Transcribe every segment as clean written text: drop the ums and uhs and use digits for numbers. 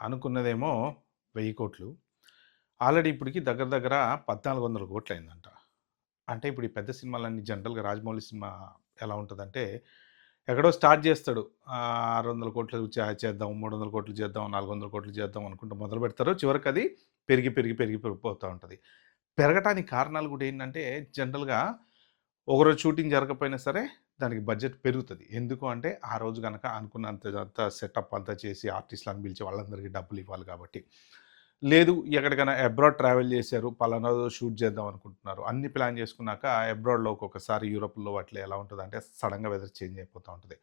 అనుకున్నదేమో 1000,00,00,000 already ఇప్పటికి దగ్గర దగ్గర 1400,00,00,000 అయిందంట. అంటే ఇప్పుడు ఈ పెద్ద సినిమాలన్నీ జనరల్‌గా రాజమౌళి సినిమా ఎలా ఉంటదంటే, ఎక్కడో స్టార్ట్ చేస్తాడు. 600,00,00,000 చేద్దాం, 300,00,00,000 చేద్దాం, 400,00,00,000 చేద్దాం అనుకుంటూ మొదలుపెడతారు. చివరికది పెరిగిపోతా ఉంటది. పెరగటానికి కారణాలు కూడా ఏంటంటే, జనరల్‌గా ఒకరోజు షూటింగ్ జరగకపోయినా సరే, దానికి బడ్జెట్ పెరుగుతది. ఎందుకు అంటే, ఆ రోజు గనక అనుకున్నంత సెటప్ అంతా చేసి ఆర్టిస్ట్‌లని పిలిచి వాళ్ళందరికీ డబ్బులివ్వాలి కాబట్టి. లేదు ఎక్కడికైనా అబ్రాడ్ ట్రావెల్ చేశారు. పలానా రోజు షూట్ చేద్దాం అనుకుంటున్నారు. అన్నీ ప్లాన్ చేసుకున్నాక అబ్రాడ్‌లో ఒక్కొక్కసారి యూరోప్‌లో అట్లా ఎలా ఉంటదంటే, సడెన్‌గా వెదర్ చేంజ్ అయిపోతా ఉంటది.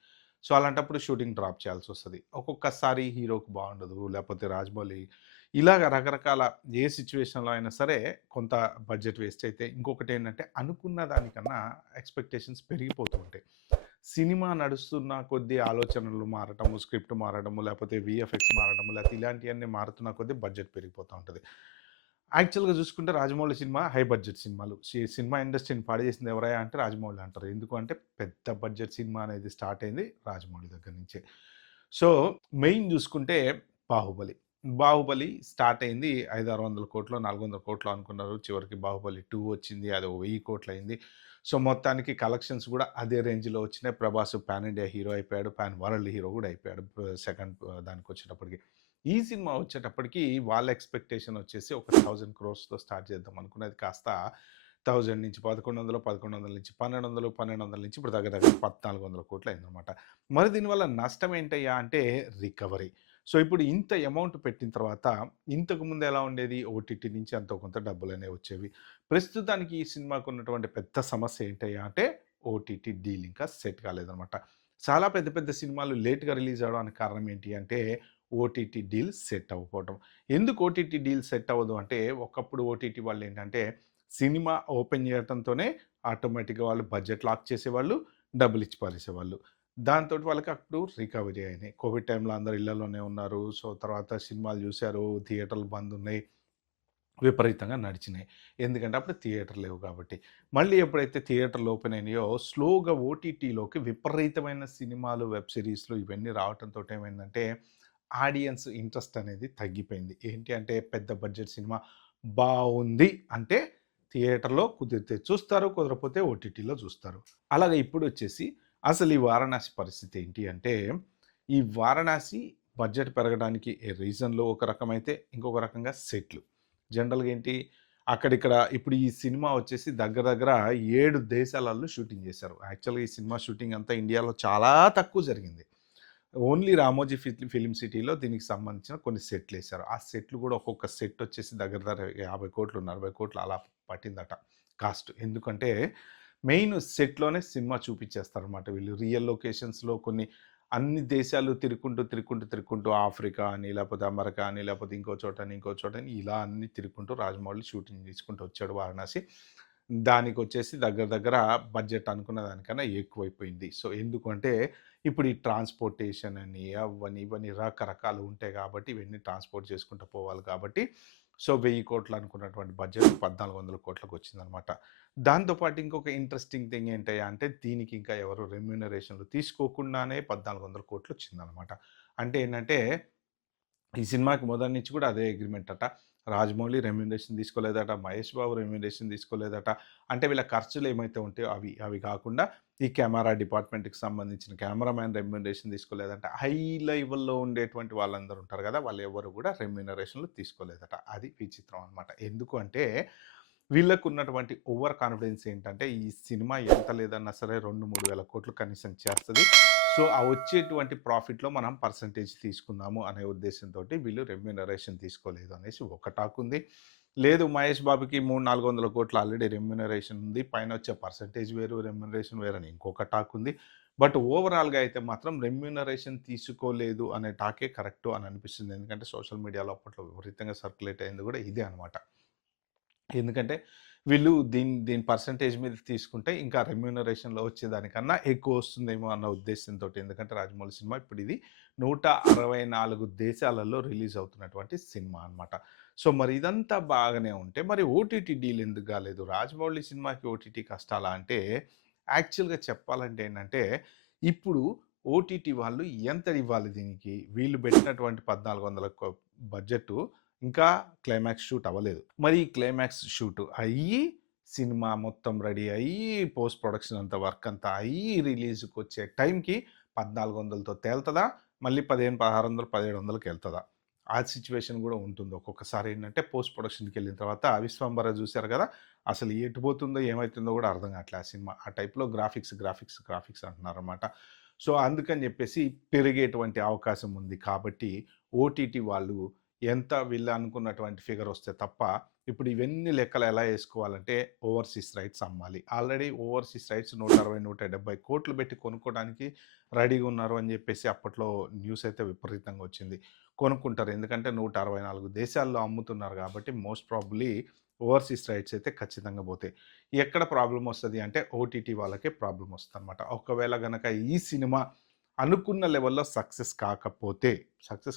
సో, అలాంటప్పుడు షూటింగ్ డ్రాప్ చేయాల్సొస్తది. ఒక్కొక్కసారి హీరోకి బావుండదు. లేపోతే రాజమౌళి ఇలాగ రకరకాల ఏ సిట్యుయేషన్‌లో అయినా సరే కొంత బడ్జెట్ వేస్ట్ అయితే, ఇంకొకటేంటంటే అనుకున్న దానికన్నా ఎక్స్‌పెక్టేషన్స్ పెరిగిపోతూ ఉంటాయి. సినిమా నడుస్తున్న కొద్దీ ఆలోచనలు మారటము, స్క్రిప్ట్ మారడము, లేపోతే వీఎఫ్ఎక్స్ మారడము, లేపోతే ఇలాంటియన్నీ మారుతున్న కొద్దీ బడ్జెట్ పెరిగిపోతా ఉంటది. యాక్చువల్‌గా చూసుకుంటే రాజమౌళి సినిమా హై బడ్జెట్ సినిమాలు. సినిమా ఇండస్ట్రీని పాడు చేసింది ఎవరయ్యా అంటే రాజమౌళి అంటారు. ఎందుకు అంటే పెద్ద బడ్జెట్ సినిమా అనేది స్టార్ట్ అయింది రాజమౌళి దగ్గర నుంచే. సో, మెయిన్ చూసుకుంటే 'బాహుబలి'. 'బాహుబలి' స్టార్ట్ అయింది 500, 600,00,00,000 400,00,00,000 అనుకున్నారు. చివరికి 'బాహుబలి 2' వచ్చింది. అది ఓ 1000,00,00,000 అయింది. సో, మొత్తానికి కలెక్షన్స్ కూడా అదే రేంజ్‌లో వచ్చినాయి. 'ప్రభాస్' పాన్ ఇండియా హీరో అయిపోయాడు. పాన్ వరల్డ్ హీరో కూడా అయిపోయాడు. సెకండ్ దానికొచ్చేటప్పటికి. ఈ సినిమా వచ్చేటప్పటికి వాళ్ళ ఎక్స్‌పెక్టేషన్ వచ్చేసి ఒక 1000 క్రోర్స్‌తో స్టార్ట్ చేద్దాం అనుకున్నది కాస్త 1000 నుంచి 1100, 1100 నుంచి 1200, 1200 నుంచి ఇప్పుడు దగ్గర దగ్గర 1400,00,00,000 అయిందనమాట. మరి దీనివల్ల నష్టం ఏంటయ్యా అంటే రికవరీ. సో, ఇప్పుడు ఇంత అమౌంట్ పెట్టిన తర్వాత ఇంతకుముందు ఎలా ఉండేది ఓటీటీ నుంచి ఎంతో కొంత డబ్బులనేవి వచ్చేవి. ప్రస్తుతానికి ఈ సినిమాకు ఉన్నటువంటి పెద్ద సమస్య ఏంటయ్యా అంటే ఓటీటీ డీల్ ఇంకా సెట్ కాలేదనమాట. చాలా పెద్ద పెద్ద సినిమాలు లేట్‌గా రిలీజ్ అవ్వడానికి కారణం ఏంటి అంటే ఓటీటీ డీల్ సెట్ అవ్వకపోవటం. ఎందుకు ఓటీటీ డీల్ సెట్ అవ్వదు అంటే ఒకప్పుడు ఓటీటీ వాళ్ళేంటంటే సినిమా ఓపెన్ చేయటంతోనే ఆటోమేటిక్‌గా వాళ్ళు బడ్జెట్ లాక్ చేసేవాళ్ళు, డబ్బులిచ్చి పారేసేవాళ్ళు. దాంతోటి వాళ్ళకి అప్పుడు రికవరీ అయినాయి. కోవిడ్ టైంలో అందరూ ఇళ్లలోనే ఉన్నారు. సో, తర్వాత సినిమాలు జూసారు. థియేటర్లు బందున్నాయి. విపరీతంగా నడిచినాయి. ఎందుకంటే అప్పుడు థియేటర్ లేవు కాబట్టి. మళ్ళీ ఎప్పుడైతే థియేటర్లు ఓపెన్ అయినాయో స్లోగా ఓటీటీలోకి విపరీతమైన సినిమాలు, వెబ్ సీరీస్‌లు ఇవన్నీ రావటంతోటి ఏమైందంటే ఆడియన్స్ ఇంట్రెస్ట్ అనేది తగ్గిపోయింది. ఏంటి అంటే పెద్ద బడ్జెట్ సినిమా బావుంది అంటే థియేటర్‌లో కుదిరితే చూస్తారు. కుదరకపోతే ఓటీటీలో చూస్తారు. అలాగే ఇప్పుడొచ్చేసి అసలు ఈ 'వారణాసి' పరిస్థితి ఏంటి అంటే ఈ 'వారణాసి' బడ్జెట్ పెరగడానికి రీజన్‌లు ఒక రకమైతే ఇంకొక రకంగా సెట్‌లు. జనరల్‌గా ఏంటి అక్కడిక్కడ ఇప్పుడు ఈ సినిమా వచ్చేసి దగ్గర దగ్గర 7 దేశాలలో షూటింగ్ చేశారు. యాక్చువల్‌గా ఈ సినిమా షూటింగ్ అంతా ఇండియాలో చాలా తక్కువ జరిగింది. ఓన్లీ 'రామోజీ ఫిల్మ్ సిటీలో' దీనికి సంబంధించిన కొన్ని సెట్‌లేశారు. ఆ సెట్‌లు కూడా ఒక్కొక్క సెట్ వచ్చేసి దగ్గర దగ్గర 50,00,00,000, 40,00,00,000 అలా పట్టిందట కాస్ట్. ఎందుకంటే మెయిన్ సెట్‌లోనే సినిమా చూపిచ్చేస్తారనమాట వీళ్ళు. రియల్ లొకేషన్స్‌లో కొన్ని అన్ని దేశాలు తిరుక్కుంటూ ఆఫ్రికా అని, లేపోతే అమెరికా అని, లేపోతే ఇంకో చోటని ఇలా అన్నీ తిరుక్కుంటూ రాజమౌళి షూటింగ్ తీసుకుంటూ వచ్చాడు వారణాసి. దానికొచ్చేసి దగ్గర దగ్గర బడ్జెట్ అనుకున్న దానికన్నా ఎక్కువైపోయింది. సో, ఎందుకంటే ఇప్పుడు ఈ ట్రాన్స్‌పోర్టేషన్ అని, అవ్వని, ఇవన్నీ రకరకాలు ఉంటాయి కాబట్టి ఇవన్నీ ట్రాన్స్‌పోర్ట్ చేసుకుంటూ పోవాలి కాబట్టి సో, 1000,00,00,000 అనుకున్నటువంటి బడ్జెట్ 1400,00,00,000కి వచ్చిందనమాట. దాంతో పాటు ఇంకొక ఇంట్రెస్టింగ్ థింగ్ ఏంటయ్యా అంటే దీనికి ఇంకా ఎవరు రెమ్యూనరేషన్‌లు తీసుకోకుండానే 1400,00,00,000 వచ్చిందనమాట. అంటే ఏంటంటే ఈ సినిమాకి మొదటి నుంచి కూడా అదే అగ్రీమెంట్ అట. రాజమౌళి రెమ్యూనరేషన్ తీసుకోలేదట. మహేష్ బాబు రెమ్యూనరేషన్ తీసుకోలేదట. అంటే వీళ్ళ ఖర్చులు ఏమైతే ఉంటాయో అవి కాకుండా ఈ కెమెరా డిపార్ట్‌మెంట్‌కి సంబంధించిన కెమెరామాన్ రెమ్యూనరేషన్ తీసుకోలేదంట. హై లెవెల్‌లో ఉండేటువంటి వాళ్ళందరూ ఉంటారు కదా! వాళ్ళు ఎవరు కూడా రెమ్యూనరేషన్‌లు తీసుకోలేదట. అది విచిత్రం అనమాట. ఎందుకు అంటే వీళ్ళకున్నటువంటి ఓవర్ కాన్ఫిడెన్స్ ఏంటంటే ఈ సినిమా ఎంత లేదన్నా సరే 2, 3 వేల కోట్లు కనీసం చేస్తది. సో, ఆ వచ్చేటువంటి ప్రాఫిట్‌లో మనం పర్సెంటేజ్ తీసుకుందాము అనే ఉద్దేశ్యంతోటి వీళ్ళు రెమ్యూనరేషన్ తీసుకోలేదు అనేసి ఒక టాక్ ఉంది. లేదు మహేష్ బాబుకి 300, 400 కోట్లు ఆల్రెడీ రెమ్యూనరేషన్ ఉంది. పైనొచ్చే పర్సెంటేజ్ వేరు, రెమ్యూనరేషన్ వేరని ఇంకొక టాక్ ఉంది. బట్ ఓవరాల్‌గా అయితే మాత్రం రెమ్యూనరేషన్ తీసుకోలేదు అనే టాకే కరెక్టు అని అనిపిస్తుంది. ఎందుకంటే సోషల్ మీడియాలో అప్పట్లో విపరీతంగా సర్క్యులేట్ అయింది కూడా ఇదే అనమాట. ఎందుకంటే వీళ్ళు దీని పర్సెంటేజ్ మీద తీసుకుంటే ఇంకా రెమ్యూనరేషన్‌లో వచ్చేదానికన్నా ఎక్కువ వస్తుందేమో అన్న ఉద్దేశ్యంతోటి. ఎందుకంటే రాజమౌళి సినిమా ఇప్పుడు ఇది 164 దేశాలలో రిలీజ్ అవుతున్నటువంటి సినిమా అనమాట. సో, మరి ఇదంతా బాగానే ఉంటే మరి ఓటీటీ డీల్ ఎందుకు కాలేదు? రాజమౌళి సినిమాకి ఓటీటీ కష్టాలా అంటే యాక్చువల్‌గా చెప్పాలంటే ఏంటంటే ఇప్పుడు ఓటీటీ వాళ్ళు ఎంత ఇవ్వాలి దీనికి? వీళ్ళు పెట్టినటువంటి 1400 బడ్జెటు ఇంకా క్లైమాక్స్ షూట్ అవ్వలేదు. మరి ఈ క్లైమాక్స్ షూట్ అయ్యి, సినిమా మొత్తం రెడీ అయ్యి, పోస్ట్ ప్రొడక్షన్ అంతా వర్క్ అంతా అయ్యి, రిలీజ్‌కొచ్చే టైంకి 1400తో తేలుతదా? మళ్ళీ 15, 1600, 1700కి ఎళ్తదా? ఆ సిట్యుయేషన్ గూడా ఉంటుంది. ఒక్కొక్కసారి ఏంటంటే పోస్ట్ ప్రొడక్షన్‌కెళ్ళిన తర్వాత 'విశ్వంబర' చూసారు గదా! అసలు ఎటు పోతుందో, ఏమైతుందో గూడా అర్థం కావట్లే ఆ సినిమా. ఆ టైప్‌లో గ్రాఫిక్స్ అంటున్నారనమాట. సో, అందుకని జెప్పేసి పెరిగేటువంటి అవకాశం ఉంది కాబట్టి, ఓటీటీ వాళ్ళు ఎంత వీళ్ళు అనుకున్నటువంటి ఫిగర్ వస్తే తప్ప, ఇప్పుడు ఇవన్నీ లెక్కలు ఎలా ఏసుకోవాలంటే, ఓవర్‌సీస్ రైట్స్ అమ్మాలి. ఆల్రెడీ ఓవర్‌సీస్ రైట్స్ 160, 170 కోట్లు పెట్టి కొనుక్కోవడానికి రెడీగా ఉన్నారు అని జెప్పేసి అప్పట్లో న్యూస్ అయితే విపరీతంగా వచ్చింది. కొనుక్కుంటారు. ఎందుకంటే 164 దేశాల్లో అమ్ముతున్నారు కాబట్టి మోస్ట్ ప్రాబబ్లీ ఓవర్‌సీస్ రైట్స్ అయితే ఖచ్చితంగా పోతాయి. ఎక్కడ ప్రాబ్లమ్ వస్తది అంటే ఓటీటీ వాళ్ళకే ప్రాబ్లమ్ వస్తదనమాట. ఒకవేళ గనక ఈ సినిమా అనుకున్న లెవెల్‌లో సక్సెస్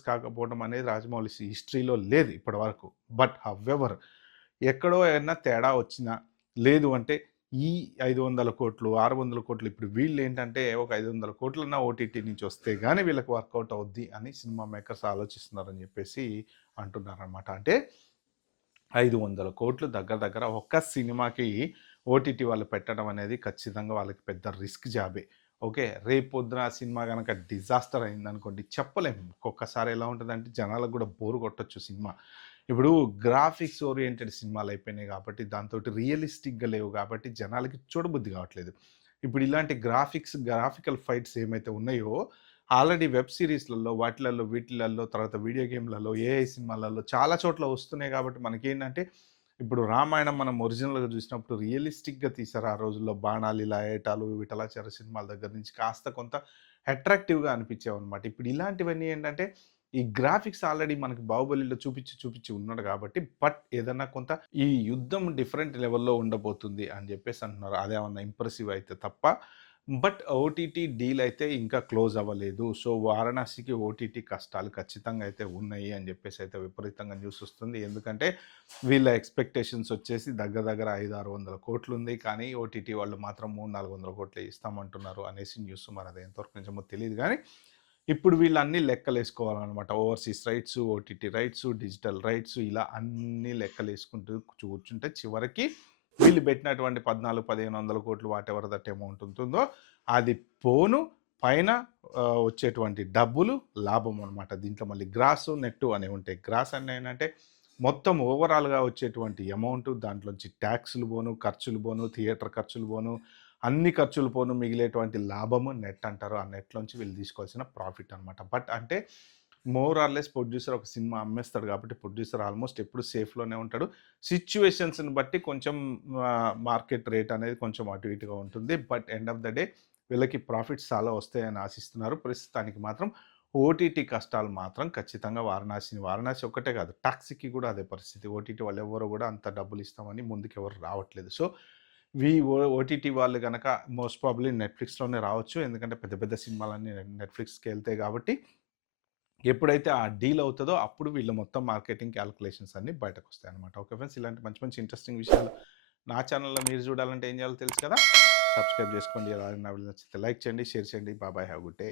కాకపోవడం అనేది రాజమౌళి హిస్టరీలో లేదు ఇప్పటివరకు. బట్ హౌఎవర్ ఎక్కడో ఏమన్నా తేడా వచ్చినా, లేదు అంటే ఈ 500,00,00,000, 600,00,00,000 ఇప్పుడు వీళ్ళేంటంటే ఒక 500,00,00,000 ఓటీటీ నుంచి వస్తే గాని వీళ్ళకి వర్కౌట్ అవుద్ది అని సినిమా మేకర్స్ ఆలోచిస్తున్నారని చెప్పేసి అంటున్నారనమాట. అంటే 500,00,00,000 దగ్గర దగ్గర ఒక్క సినిమాకి ఓటీటీ వాళ్ళు పెట్టడం అనేది ఖచ్చితంగా వాళ్ళకి పెద్ద రిస్క్ జాబే. ఓకే. రేపొద్దున ఆ సినిమా గనక డిజాస్టర్ అయిందనుకోండి చెప్పలేము. ఒక్కొక్కసారి ఎలా ఉంటదంటే జనాలకు గూడా బోర్ కొట్టొచ్చు సినిమా. ఇప్పుడు గ్రాఫిక్స్ ఓరియెంటెడ్ సినిమాలయిపోయినాయి గాబట్టి, దాంతోటి రియలిస్టిక్‌గా లేవు గాబట్టి జనాలకి చూడబుద్ధి గావట్లేదు. ఇప్పుడు ఇలాంటి గ్రాఫికల్ ఫైట్స్ ఏమైతే ఉన్నాయో, ఆల్రెడీ వెబ్ సీరీస్‌లలో వీటిలల్లో తర్వాత వీడియో గేమ్‌లలో, ఏఐ సినిమాలలో చాలా చోట్ల వస్తున్నాయి గాబట్టి మనకేంటంటే, ఇప్పుడు 'రామాయణం' మనం ఒరిజినల్‌గా చూసినప్పుడు రియలిస్టిక్‌గా తీశారు ఆ రోజుల్లో. బాణాలు ఇలా ఏయటాలు, విఠలాచార్య సినిమాల దగ్గర నుంచి కాస్త కొంత అట్రాక్టివ్‌గా అనిపించేవన్నమాట. ఇప్పుడు ఇలాంటివన్నీ ఏంటంటే ఈ గ్రాఫిక్స్ ఆల్రెడీ మనకి 'బాహుబలిలో' చూపిచ్చి ఉన్నాడు గాబట్టి, బట్ ఏదన్నా కొంత ఈ యుద్ధం డిఫరెంట్ లెవెల్‌లో ఉండబోతుంది అని జెప్పేసి అంటున్నారు. అదేమన్నా ఇంప్రెసివ్ అయితే తప్ప. బట్ ఓటీటీ డీల్ అయితే ఇంకా క్లోజ్ అవ్వలేదు. సో, 'వారణాసికి' ఓటీటీ కష్టాలు ఖచ్చితంగా అయితే ఉన్నాయి అని జెప్పేసి అయితే విపరీతంగా న్యూస్ వస్తుంది. ఎందుకంటే వీళ్ళ ఎక్స్‌పెక్టేషన్స్ వచ్చేసి దగ్గర దగ్గర 500, 600 కోట్లుంది. కానీ ఓటీటీ వాళ్ళు మాత్రం 300, 400 కోట్లే ఇస్తామంటున్నారు అనేసి న్యూస్. మరి అది ఎంతవరకు నిజమో తెలీదు గానీ ఇప్పుడు వీళ్ళు అన్ని లెక్కలేసుకోవాలనమాట. Overseas rights, OTT rights, digital rights ఇలా అన్ని లెక్కలేసుకుంటూ కూర్చుంటే చివరికి వీళ్ళు పెట్టినటువంటి 14, 1,500 కోట్లు వాటెవర్ దట్ అమౌంట్ ఉంటుందో అది పోను పైన వచ్చేటువంటి డబ్బులు లాభం అనమాట. దీంట్లో మళ్ళీ గ్రాసు, నెట్టు అనేవి ఉంటాయి. గ్రాస్ అంటే ఏంటంటే మొత్తం ఓవరాల్‌గా వచ్చేటువంటి అమౌంట్ దాంట్లోంచి ట్యాక్స్‌లు పోను, ఖర్చులు పోను, థియేటర్ ఖర్చులు పోను, అన్ని ఖర్చులు పోను మిగిలేటువంటి లాభము నెట్ అంటారు. ఆ నెట్‌లోంచి వీళ్ళు తీసుకోవాల్సిన ప్రాఫిట్ అనమాట. బట్ అంటే మోర్ ఆర్ లెస్ ప్రొడ్యూసర్ ఒక సినిమా అమ్మేస్తాడు కాబట్టి ప్రొడ్యూసర్ ఆల్మోస్ట్ ఎప్పుడు సేఫ్‌లోనే ఉంటాడు. సిట్యుయేషన్స్‌ని బట్టి కొంచెం మార్కెట్ రేట్ అనేది కొంచెం అటు ఇటుగా ఉంటుంది. But end of the day వీళ్ళకి ప్రాఫిట్స్ చాలా వస్తాయని ఆశిస్తున్నారు. ప్రస్తుతానికి మాత్రం ఓటీటీ కష్టాలు మాత్రం ఖచ్చితంగా వారణాసి ఒక్కటే కాదు టాక్సీకి కూడా అదే పరిస్థితి. ఓటీటీ వాళ్ళు ఎవ్వరు కూడా అంత డబ్బులు ఇస్తామని ముందుకు ఎవరు రావట్లేదు. సో ఓటీటీ వాళ్ళు గనక మోస్ట్ ప్రాబబ్లీ నెట్‌ఫ్లిక్స్‌లోనే రావచ్చు. ఎందుకంటే పెద్ద పెద్ద సినిమాలన్నీ నెట్‌ఫ్లిక్స్‌కి ఎళ్తాయి కాబట్టి ఎప్పుడైతే ఆ డీల్ అవుతదో అప్పుడు వీళ్ళ మొత్తం మార్కెటింగ్ కాలిక్యులేషన్స్ అన్నీ బయటకొస్తాయన్నమాట. ఓకే ఫ్రెండ్స్, ఇలాంటి మంచి మంచి ఇంట్రెస్టింగ్ విషయాలు నా ఛానెల్‌లో మీరు చూడాలంటే ఏం చేయాలో తెలుసు కదా! సబ్స్క్రైబ్ చేసుకోండి. అలాగే నా వీడియో నచ్చితే లైక్ చేయండి, షేర్ చేయండి. Bye bye. Have a good day.